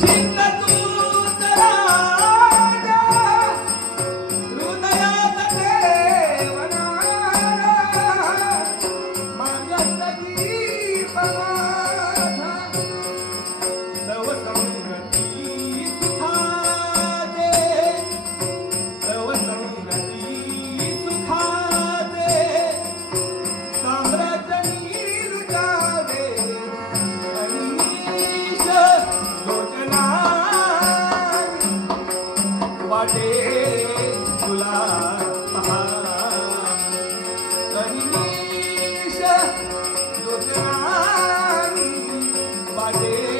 Sing वाटे तुला गणेश ज्योतना वाटे